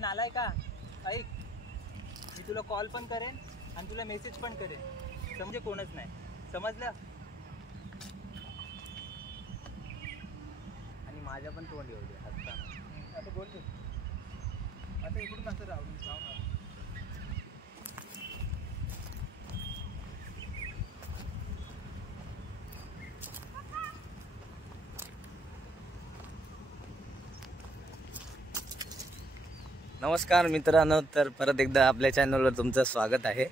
नालाय का? ऐक, मी तुला कॉल पण करेन आणि तुला मेसेज पण करेन, समजे कोणच नाही, समजलं? आणि माझ्या पण तोंड येऊ दे हसताना. आता बोल, आता इकडून असं राहू. नमस्कार मित्रांनो, तर परत एकदा आपल्या चॅनलवर तुमचं स्वागत आहे.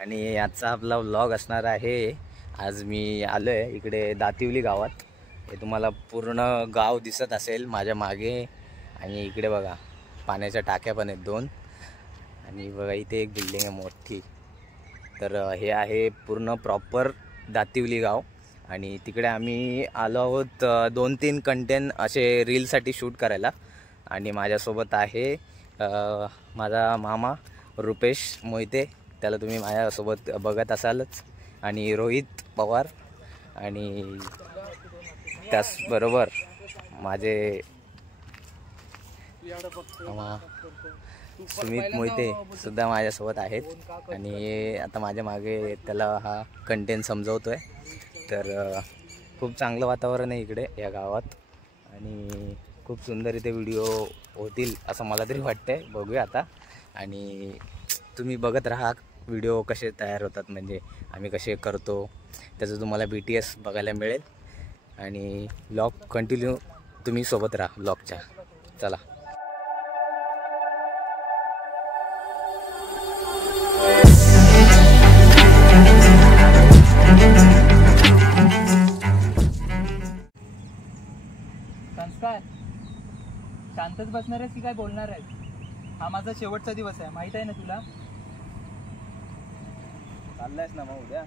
आणि आजचा आपला व्लॉग असणार आहे. आज मी आलो आहे इकडे दातिवली गावात. हे तुम्हाला पूर्ण गाव दिसत असेल माझ्या मागे. आणि इकडे बघा पाण्याच्या टाक्या पण आहेत 2. आणि बघा इथे एक बिल्डिंग आहे मोठी. तर हे आहे पूर्ण प्रॉपर दातिवली गाव. आणि तिकडे आम्ही आलो आहोत 2-3 कंटेंट असे रीलसाठी शूट करायला. आणि माझ्यासोबत आहे माझा मामा रुपेश मोहिते, त्याला तुम्ही माझ्यासोबत बघत असालच. आणि रोहित पवार आणि त्याचबरोबर माझे सुमित मोहिते सुद्धा माझ्यासोबत आहेत. आणि आता माझ्या मागे त्याला हा कंटेंट समजवतोय. तर खूप चांगलं वातावरण आहे इकडे या गावात आणि खूप सुंदर इथे व्हिडिओ होतील असं मला तरी वाटतंय. बघूया आता. आणि तुम्ही बघत राहा व्हिडिओ कसे तयार होतात, म्हणजे आम्ही कसे करतो त्याचं तुम्हाला BTS बघायला मिळेल. आणि व्लॉग कंटिन्यू तुम्ही सोबत राहा व्लॉगच्या. चला. संस्कार, शांतच बसणार आहेस की काय बोलणार आहेस? हा माझा शेवटचा दिवस आहे, माहित आहे ना तुला? चाललायस ना मग उद्या?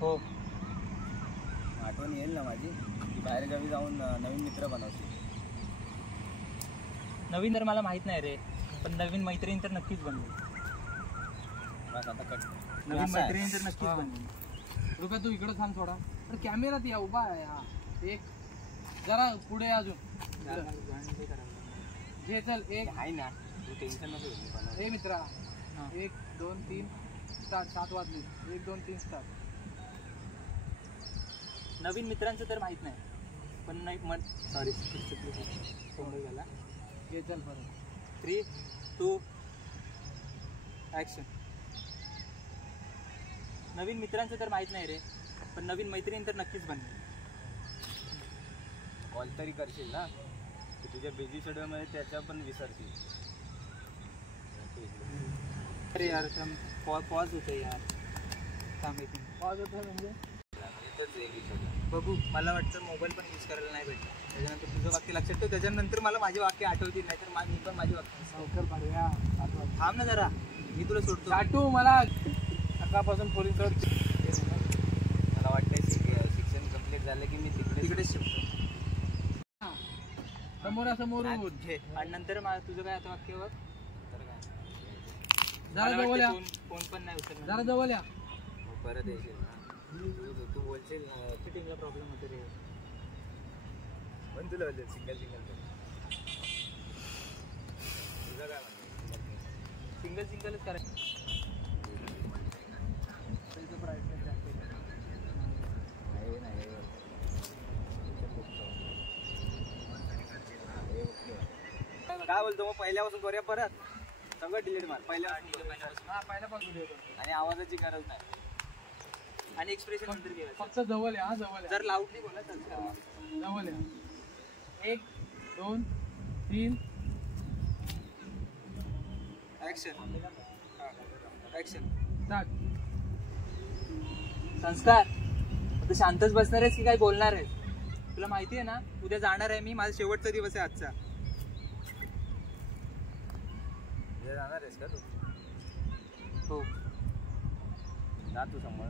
हो. आठवण येईल ना माझी की बाहेरगावी जाऊन नवीन मित्र बनवशील? नवीन तर मला माहित नाही रे, पण नवीन मैत्रीण तर नक्कीच बनवेल. बस आता कट. नवीन मैत्रीण तर नक्कीच बनवेल. रुपया तू इकडे थांब थोडा. तर कॅमेरात या उभा आहे हा. एक जरा पुढे अजून जे चल. एक आहे ना, तू टेन्शन नको घेऊ. ए मित्रा, 1 2 3 स्टार्ट. 7 वाजले. 1 2 3 स्टार्ट. नवीन मित्रांचं तर माहित नाही, पण नाही सॉरी झाला. जे चल परत. 3 2 ॲक्शन. नवीन मित्रांचं तर माहित नाही रे, पण नवीन मैत्रीण तर नक्कीच बनवेल. कॉल तरी करशील ना? तुझ्या बिझी शेड्यूलमध्ये त्याच्या पण विसरतील. अरे यार पॉज होतं यार. पॉज होतं म्हणजे बघू. मला वाटतं मोबाईल पण यूज करायला नाही भेटलं. त्याच्यानंतर तुझं वाक्य लक्षात ठेव, त्याच्यानंतर मला माझी वाक्य आठवतील, नाही तर मी पण माझी वाक्य. लवकर पाडूया. थांब ना जरा, मी तुला सोडतो. काटू मला सकाळपासून पोलिसावर. मला वाटतं शिक्षण कंप्लीट झालं की मी तिकडेच शिकतो. समोरासमोर घे. आणि नंतर तुझं काय आता वाक्य बघ. जरा जवळ या. फोन पण नाही उचलणार. जरा जवळ या. परत येशील ना तू बोलशील फिटिंगला प्रॉब्लेम होतो रे. पण तुला बोलशील सिंगल तुझं काय म्हणतो? सिंगलच करायचं. काय बोलतो मग? पहिल्यापासून करूया परत. सगळं डिलीट मार पहिल्यापासून. आणि आवाजाची गरज नाही. आणि एक्सप्रेशन नंतर घ्यायचं. फक्त जवळ या. जवळ या. जर लाऊडली बोला तर जवळ या. 1 2 3 ॲक्शन. स्टार्ट. संस्कार, आता शांतच बसणार आहेस की काय बोलणार आहेस? तुला माहिती आहे ना उद्या जाणार आहे मी. माझा शेवटचा दिवस आहे आजचा. उद्या जाणार आहेस का तू? हो. जा तू समोर,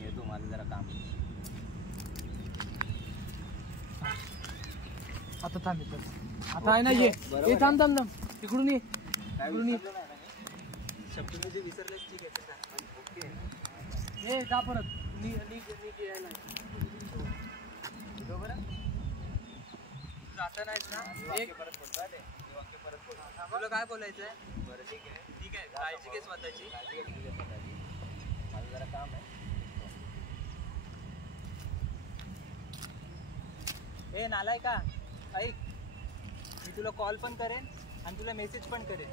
येतो माझं जरा काम. आता थांब. आता आहे ना ये. थांब. तिकडून ये. तिकडून ये. शब्द म्हणजे विसरलेच. ठीक आहे. ओके. ये जा परत. नी यायला बरोबर. जाता नाहीस ना? एक परत बोलतो. तुला काय बोलायचंय? बरं ठीक आहे. ठीक आहे, काळजी घे स्वतःची. काळजी घे तुझ्या स्वतःची. माझं जरा काम आहे. ए नालाय का, ऐक, मी तुला कॉल पण करेन आणि तुला मेसेज पण करेन,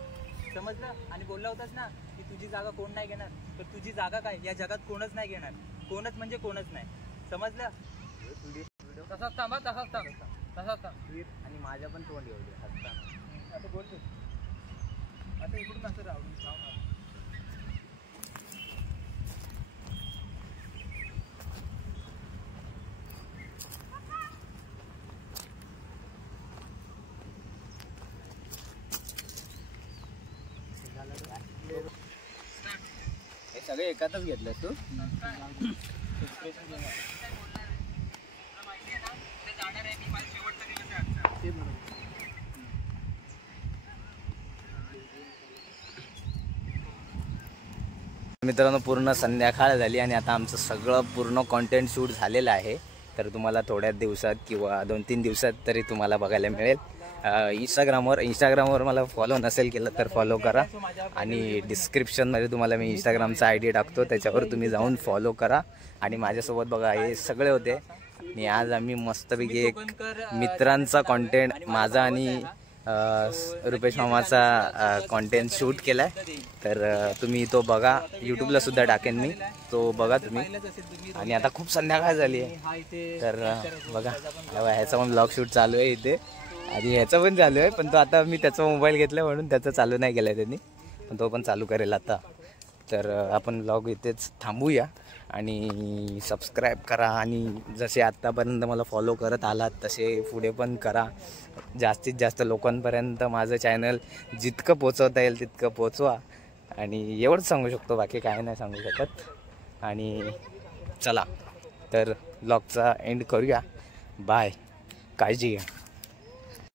समजलं? आणि बोलला होतास ना की तुझी जागा कोण नाही घेणार, तर तुझी जागा काय या जगात कोणच नाही घेणार. कोणच म्हणजे कोणच नाही, समजलं? तसाच थांब, तसाच थांब, तसाच थांब. आणि माझ्या पण तोंड येऊ दे हसताना. आता बोलतो, आता इकडून असं राहणार. हे सगळे एकातच घेतलंस तू? ते बरोबर. मित्रांनो पूर्ण संध्याकाळ झाली आणि आता आमचं सगळं पूर्ण कॉन्टेंट शूट झालेलं आहे. तर तुम्हाला थोड्या दिवसात किंवा 2-3 दिवसात तरी तुम्हाला बघायला मिळेल. इंस्टाग्रामवर मला फॉलो नसेल केलं तर फॉलो करा आणि डिस्क्रिप्शनमध्ये तुम्हाला मी इंस्टाग्रामचा ID टाकतो, त्याच्यावर तुम्ही जाऊन फॉलो करा. आणि माझ्यासोबत बघा हे सगळे होते आणि आज आम्ही मस्तपैकी एक मित्रांचा कॉन्टेंट माझा आणि रुपेश मामाचा कॉन्टेंट शूट केला आहे. तर तुम्ही तो बघा, यूट्यूबला सुद्धा टाकेन मी, तो बघा तुम्ही. आणि आता खूप संध्याकाळ झाली आहे तर बघा ह्याचा पण ब्लॉग शूट चालू आहे इथे आणि ह्याचा पण चालू आहे, पण तो आता मी त्याचा मोबाईल घेतला म्हणून त्याचं चालू नाही केलं आहे त्यांनी, पण तो पण चालू करेल आता. तर आपण ब्लॉग इथेच थांबूया आणि सबस्क्राईब करा आणि जसे आत्तापर्यंत मला फॉलो करत आलात तसे पुढे पण करा. जास्तीत जास्त लोकांपर्यंत माझं चॅनल जितकं पोचवता येईल तितकं पोचवा आणि एवढंच सांगू शकतो, बाकी काय नाही सांगू शकत. आणि चला तर ब्लॉगचा एंड करूया. बाय, काळजी घ्या.